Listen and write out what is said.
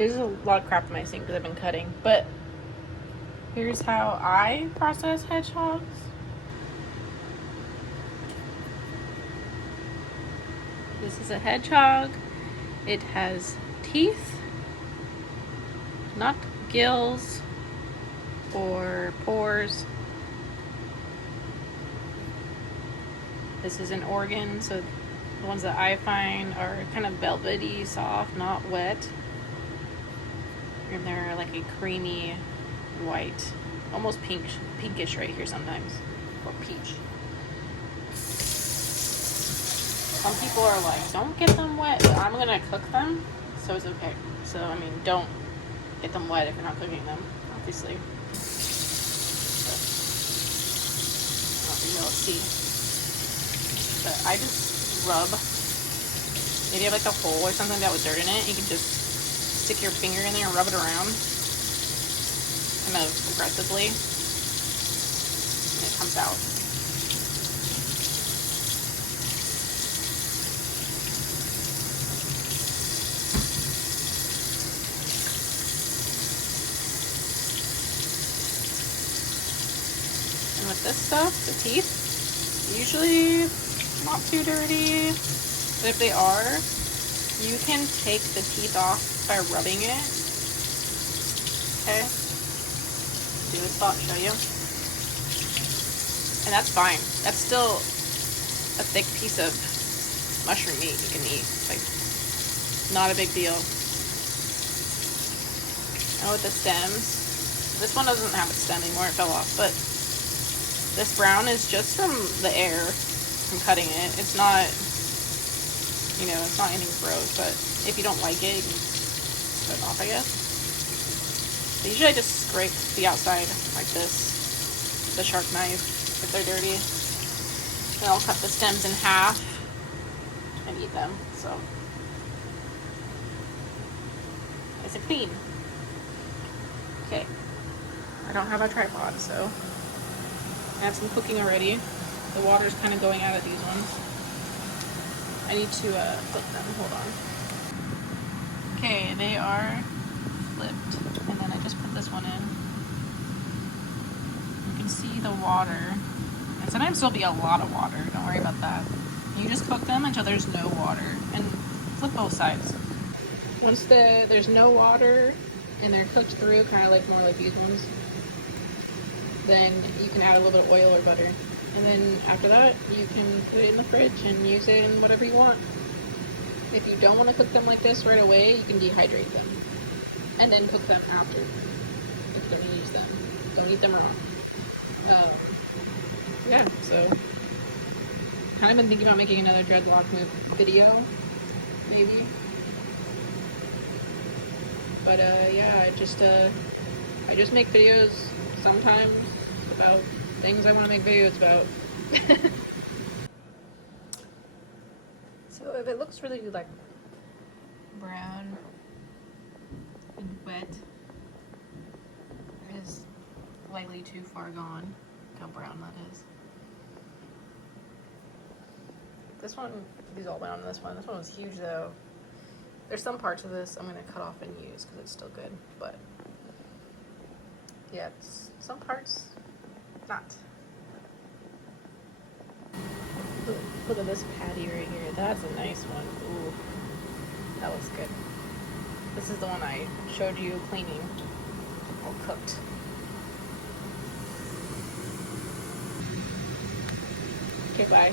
There's a lot of crap in my sink because I've been cutting, but here's how I process hedgehogs. This is a hedgehog. It has teeth, not gills or pores. This is an organ, so the ones that I find are kind of velvety, soft, not wet. And they're like a creamy white, almost pinkish right here sometimes, or peach. Some people are like, don't get them wet, but I'm gonna cook them, so it's okay. So, I mean, don't get them wet if you're not cooking them, obviously. So, I don't think you'll see. But I just rub. If you have like a hole or something that with dirt in it, you can just stick your finger in there and rub it around kind of aggressively, and it comes out. And with this stuff, the teeth, usually not too dirty, but if they are, you can take the teeth off by rubbing it. Okay? Do a spot, show you. And that's fine. That's still a thick piece of mushroom meat you can eat. Like, not a big deal. And with the stems, this one doesn't have a stem anymore, it fell off, but this brown is just from the air, from cutting it. It's not, you know, it's not anything gross, but if you don't like it, you can cut it off, I guess. But usually I just scrape the outside like this with a sharp knife if they're dirty. And I'll cut the stems in half and eat them, so. Nice and clean. Okay. I don't have a tripod, so I have some cooking already. The water's kind of going out of these ones. I need to flip them. Hold on. Okay, they are flipped. And then I just put this one in. You can see the water. And sometimes there'll be a lot of water. Don't worry about that. You just cook them until there's no water. And flip both sides. Once there's no water and they're cooked through, kind of like more like these ones, then you can add a little bit of oil or butter. And then after that, you can put it in the fridge and use it in whatever you want. If you don't want to cook them like this right away, you can dehydrate them. And then cook them after, if you're going to use them. Don't eat them raw. Yeah, so kind of been thinking about making another dreadlock video, maybe. But yeah, I just make videos sometimes about things I want to make videos about. So if it looks really like brown and wet, it is slightly too far gone. Look how brown that is. This one, these all went on this one. This one was huge though. There's some parts of this I'm going to cut off and use because it's still good, but yeah, some parts not. Look at this patty right here. That's a nice one. Ooh, that looks good. This is the one I showed you cleaning, all cooked. Okay, bye.